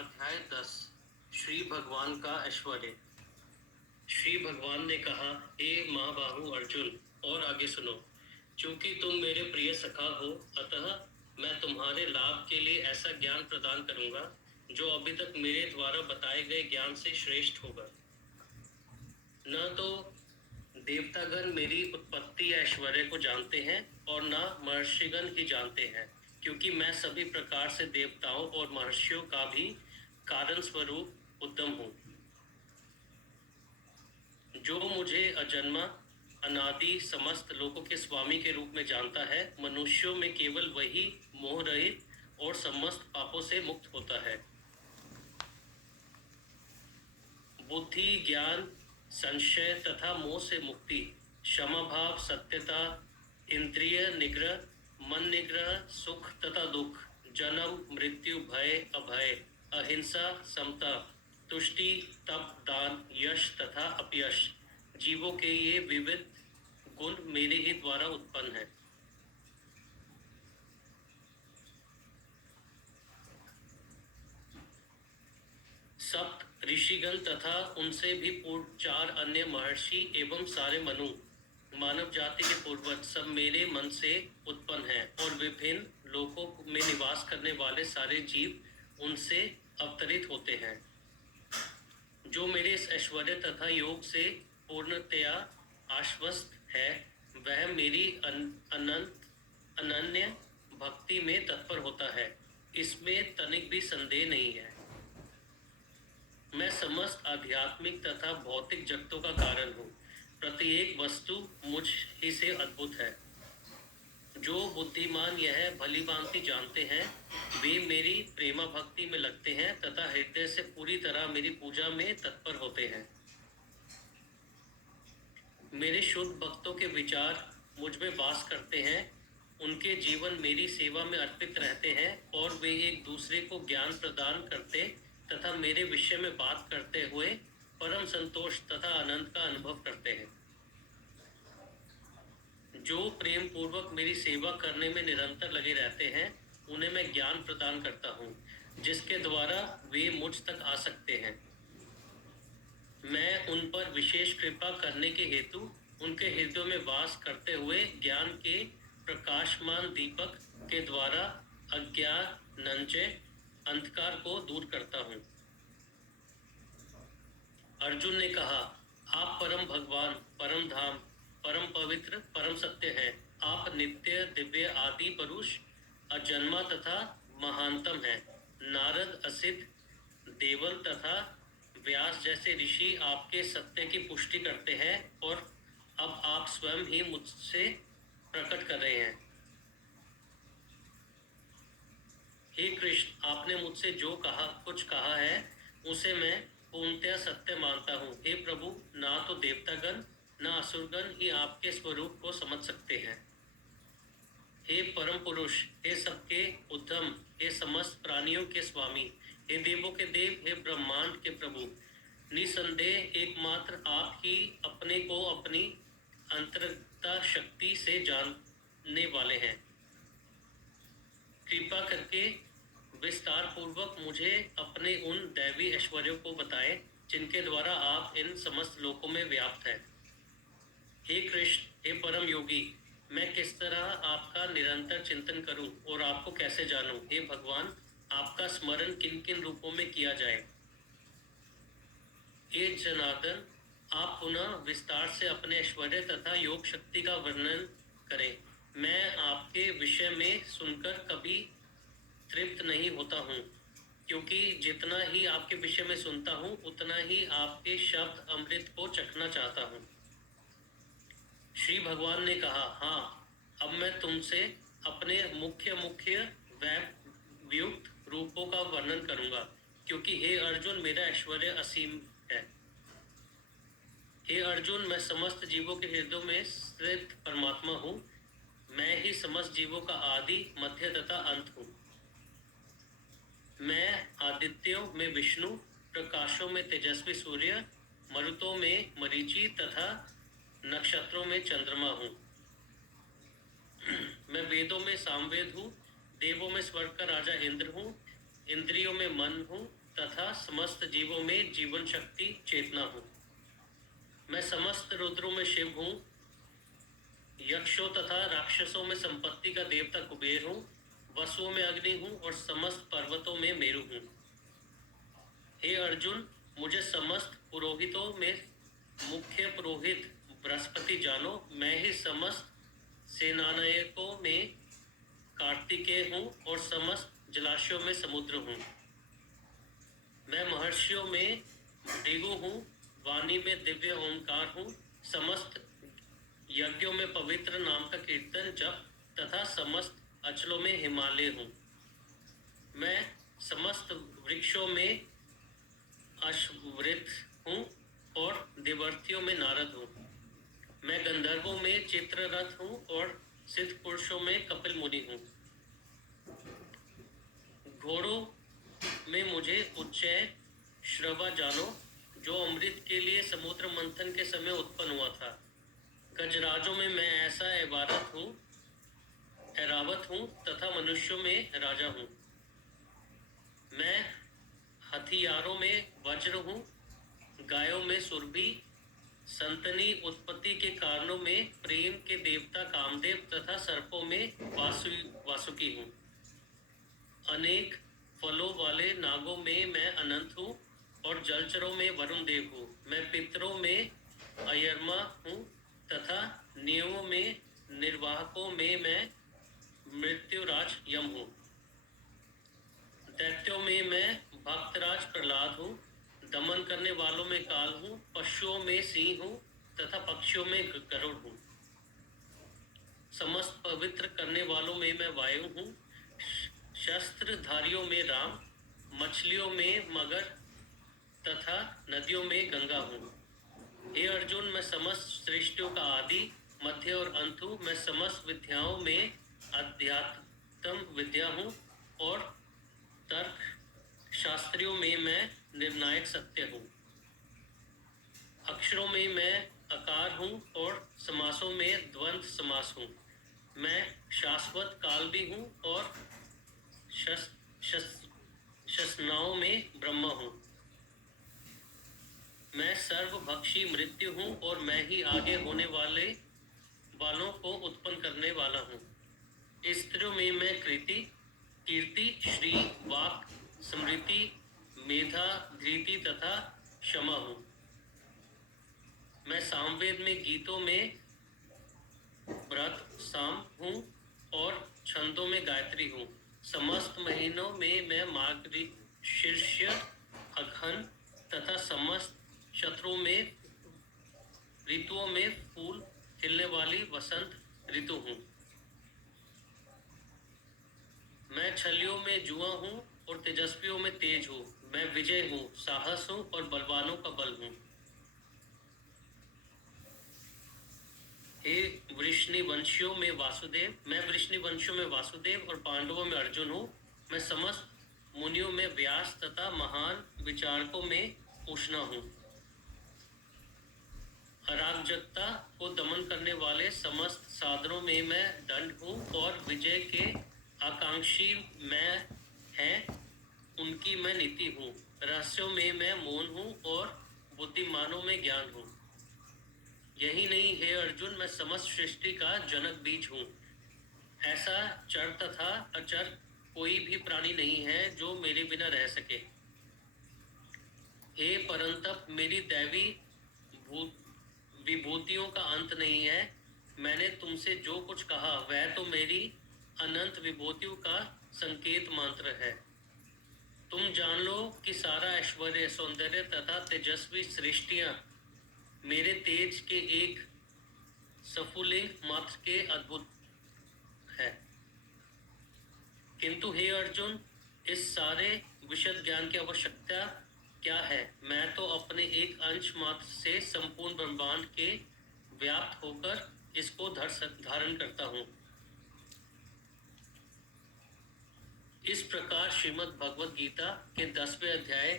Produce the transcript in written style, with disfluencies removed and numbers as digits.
अध्याय 10। श्री भगवान का ऐश्वर्य। श्री भगवान ने कहा, हे महाबाहु अर्जुन, और आगे सुनो। क्योंकि तुम मेरे प्रिय सखा हो, अतः मैं तुम्हारे लाभ के लिए ऐसा ज्ञान प्रदान करूंगा जो अभी तक मेरे द्वारा बताए गए ज्ञान से श्रेष्ठ होगा। न तो देवतागण मेरी उत्पत्ति ऐश्वर्य को जानते हैं और न महर्षिगण ही जानते हैं, क्योंकि मैं सभी प्रकार से देवताओं और महर्षियों का भी कारण स्वरूप उद्यम हूँ। जो मुझे अजन्मा, अनादि, समस्त लोकों के स्वामी के रूप में जानता है, मनुष्यों में केवल वही मोह रहित और समस्त पापों से मुक्त होता है। बुद्धि, ज्ञान, संशय तथा मोह से मुक्ति, क्षमा भाव, सत्यता, इंद्रिय निग्रह, मन निग्रह, सुख तथा दुख, जन्म मृत्यु, भय अभय, अहिंसा, समता, तुष्टि, तप, दान, यश तथा अपयश, जीवों के ये विविध गुण मेरे ही द्वारा उत्पन्न है। सप्त ऋषिगण तथा उनसे भी पूर्व 4 अन्य महर्षि एवं सारे मनु, मानव जाति के पूर्वज, सब मेरे मन से उत्पन्न हैं, और विभिन्न लोकों में निवास करने वाले सारे जीव उनसे अवतरित होते हैं। जो मेरे इस ऐश्वर्य तथा योग से पूर्णतया आश्वस्त है, वह मेरी अनन्य भक्ति में तत्पर होता है, इसमें तनिक भी संदेह नहीं है। मैं समस्त आध्यात्मिक तथा भौतिक जगतों का कारण हूँ। प्रत्येक वस्तु मुझ ही से अद्भुत है। जो बुद्धिमान यह भली भांति जानते हैं, वे मेरी प्रेमा भक्ति में लगते हैं तथा हृदय से पूरी तरह मेरी पूजा में तत्पर होते हैं। मेरे शुद्ध भक्तों के विचार मुझ में वास करते हैं, उनके जीवन मेरी सेवा में अर्पित रहते हैं, और वे एक दूसरे को ज्ञान प्रदान करते तथा मेरे विषय में बात करते हुए परम संतोष तथा आनंद का अनुभव करते हैं। जो प्रेम पूर्वक मेरी सेवा करने में निरंतर लगे रहते हैं, उन्हें मैं ज्ञान प्रदान करता हूँ, जिसके द्वारा वे मुझ तक आ सकते हैं। मैं उन पर विशेष कृपा करने के हेतु उनके हृदयों में वास करते हुए ज्ञान के प्रकाशमान दीपक के द्वारा अज्ञानंजय अंधकार को दूर करता हूँ। अर्जुन ने कहा, आप परम भगवान, परम धाम, परम पवित्र, परम सत्य हैं। आप नित्य, दिव्य, आदि पुरुष, अजन्मा तथा महानतम हैं। नारद, असित, देवल तथा व्यास जैसे ऋषि आपके सत्य की पुष्टि करते हैं, और अब आप स्वयं ही मुझसे प्रकट कर रहे हैं। हे कृष्ण, आपने मुझसे जो कुछ कहा है, उसे मैं पूर्णतया सत्य मानता हूँ। हे प्रभु, ना तो देवतागण ना असुरगण ही आपके स्वरूप को समझ सकते हैं। हे परम पुरुष, हे सबके उद्यम, हे समस्त प्राणियों के स्वामी, हे देवों के देव, हे ब्रह्मांड के प्रभु, निसंदेह एकमात्र आप ही अपने को अपनी अंतरता शक्ति से जानने वाले हैं। कृपा करके विस्तार पूर्वक मुझे अपने उन दैवी ऐश्वर्यों को बताएं, जिनके द्वारा आप इन समस्त लोकों में व्याप्त हैं। हे कृष्ण, हे परम योगी, मैं किस तरह आपका निरंतर चिंतन करूं और आपको कैसे जानूं? हे भगवान, आपका स्मरण किन किन रूपों में किया जाए? हे जनार्दन, आप पुनः विस्तार से अपने ऐश्वर्य तथा योग शक्ति का वर्णन करें। मैं आपके विषय में सुनकर कभी तृप्त नहीं होता हूँ, क्योंकि जितना ही आपके विषय में सुनता हूँ, उतना ही आपके शब्द अमृत को चखना चाहता हूँ। श्री भगवान ने कहा, हाँ, अब मैं तुमसे अपने मुख्य वैभवयुक्त रूपों का वर्णन करूंगा, क्योंकि हे अर्जुन, मेरा ऐश्वर्य असीम है। हे अर्जुन, मैं समस्त जीवों के हृदयों में स्थित परमात्मा हूँ। मैं ही समस्त जीवों का आदि, मध्य तथा अंत हूँ। मैं आदित्यों में विष्णु, प्रकाशों में तेजस्वी सूर्य, मरुतों में मरीचि तथा नक्षत्रों में चंद्रमा हूँ। मैं वेदों में सामवेद हूँ, देवों में स्वर्ग का राजा इंद्र हूँ, इंद्रियों में मन हूँ तथा समस्त जीवों में जीवन शक्ति चेतना हूँ। मैं समस्त रुद्रों में शिव हूँ, यक्षों तथा राक्षसों में संपत्ति का देवता कुबेर हूँ, वसुओं में अग्नि हूँ और समस्त पर्वतों में मेरु हूँ। हे अर्जुन, मुझे समस्त पुरोहितों में मुख्य पुरोहित बृहस्पति जानो। मैं ही समस्त सेनानायकों में कार्तिकेय हूँ और समस्त जलाशयों में समुद्र हूँ। मैं महर्षियों में भृगु हूँ, वाणी में दिव्य ओंकार हूँ, समस्त यज्ञों में पवित्र नाम का कीर्तन जप तथा समस्त अचलों में हिमालय हूँ। मैं समस्त वृक्षों में अश्ववृत हूँ और देवर्तियों में नारद हूँ। मैं गंधर्वों में चित्ररथ हूँ और सिद्ध पुरुषों में कपिल मुनि हूँ। घोड़ों में मुझे उच्चय श्रवा जानो, जो अमृत के लिए समुद्र मंथन के समय उत्पन्न हुआ था। गजराजों में मैं ऐसा ऐरावत हूँ तथा मनुष्यों में राजा हूँ। मैं हथियारों में वज्र हूँ, गायों में सुरभि, संतनी उत्पत्ति के कारणों में प्रेम के देवता कामदेव तथा सर्पों में वासुकी हूँ। अनेक फलों वाले नागों में मैं अनंत हूँ और जलचरों में वरुण देव हूँ। मैं पितरों में अयरमा हूँ तथा नियमों में निर्वाहकों में मैं मृत्युराज यम हूँ। दैत्यों में मैं भक्तराज प्रहलाद हूँ, दमन करने वालों में काल हूँ, पशुओं में सिंह हूँ तथा पक्षियों में गरुड़ हूँ। समस्त पवित्र करने वालों में मैं वायु हूँ, शस्त्रधारियों में राम, मछलियों में मगर तथा नदियों में गंगा हूँ। हे अर्जुन, मैं समस्त सृष्टियों का आदि, मध्य और अंत हूँ। मैं समस्त विद्याओं में अध्यात्म विद्या हूँ और तर्क शास्त्रियों में मैं निर्णायक सत्य हूँ। अक्षरों में मैं अकार हूँ और समासों में द्वंद्व समास हूँ। मैं शाश्वत काल भी हूँ और शस्नाओं में ब्रह्मा हूँ। मैं सर्वभक्षी मृत्यु हूँ और मैं ही आगे होने वालों को उत्पन्न करने वाला हूँ। स्त्रियों में मैं कीर्ति, श्री, वाक, स्मृति, मेधा, धृति तथा क्षमा हूँ। मैं सामवेद में गीतों में व्रत साम हूँ और छंदों में गायत्री हूँ। समस्त महीनों में मैं मार्गशीर्ष, अघन तथा समस्त शत्रुओं में ऋतुओं में फूल खिलने वाली वसंत ऋतु हूँ। मैं छलियों में जुआ हूँ और तेजस्वियों में तेज हूँ। मैं विजय हूँ, साहस हूँ और बलवानों का बल हूँ। हे वृष्णिवंशियों में वासुदेव, मैं वृष्णिवंशियों में वासुदेव और पांडवों में अर्जुन हूँ। मैं समस्त मुनियों में व्यास तथा महान विचारकों में उष्णा हूँ। अराजकता को दमन करने वाले समस्त साधनों में मैं दंड हूँ और विजय के आकांक्षी मैं हैं, उनकी मैं नीति हूँ। रहस्यों में मैं मौन हूँ और बुद्धिमानों में ज्ञान हूँ। यही नहीं हे अर्जुन, मैं समस्त सृष्टि का जनक बीज हूँ। ऐसा चर तथा अचर कोई भी प्राणी नहीं है जो मेरे बिना रह सके। हे परंतप, मेरी दैवी विभूतियों का अंत नहीं है। मैंने तुमसे जो कुछ कहा वह तो मेरी अनंत विभूतियों का संकेत मात्र है। तुम जान लो कि सारा ऐश्वर्य, सौंदर्य तथा तेजस्वी सृष्टियां मेरे तेज के एक सफुलिंग मात्र के अद्भुत है। किंतु हे अर्जुन, इस सारे विशद ज्ञान की आवश्यकता क्या है? मैं तो अपने एक अंश मात्र से संपूर्ण ब्रह्मांड के व्याप्त होकर इसको धारण करता हूँ। इस प्रकार श्रीमद् भगवद गीता के 10वें अध्याय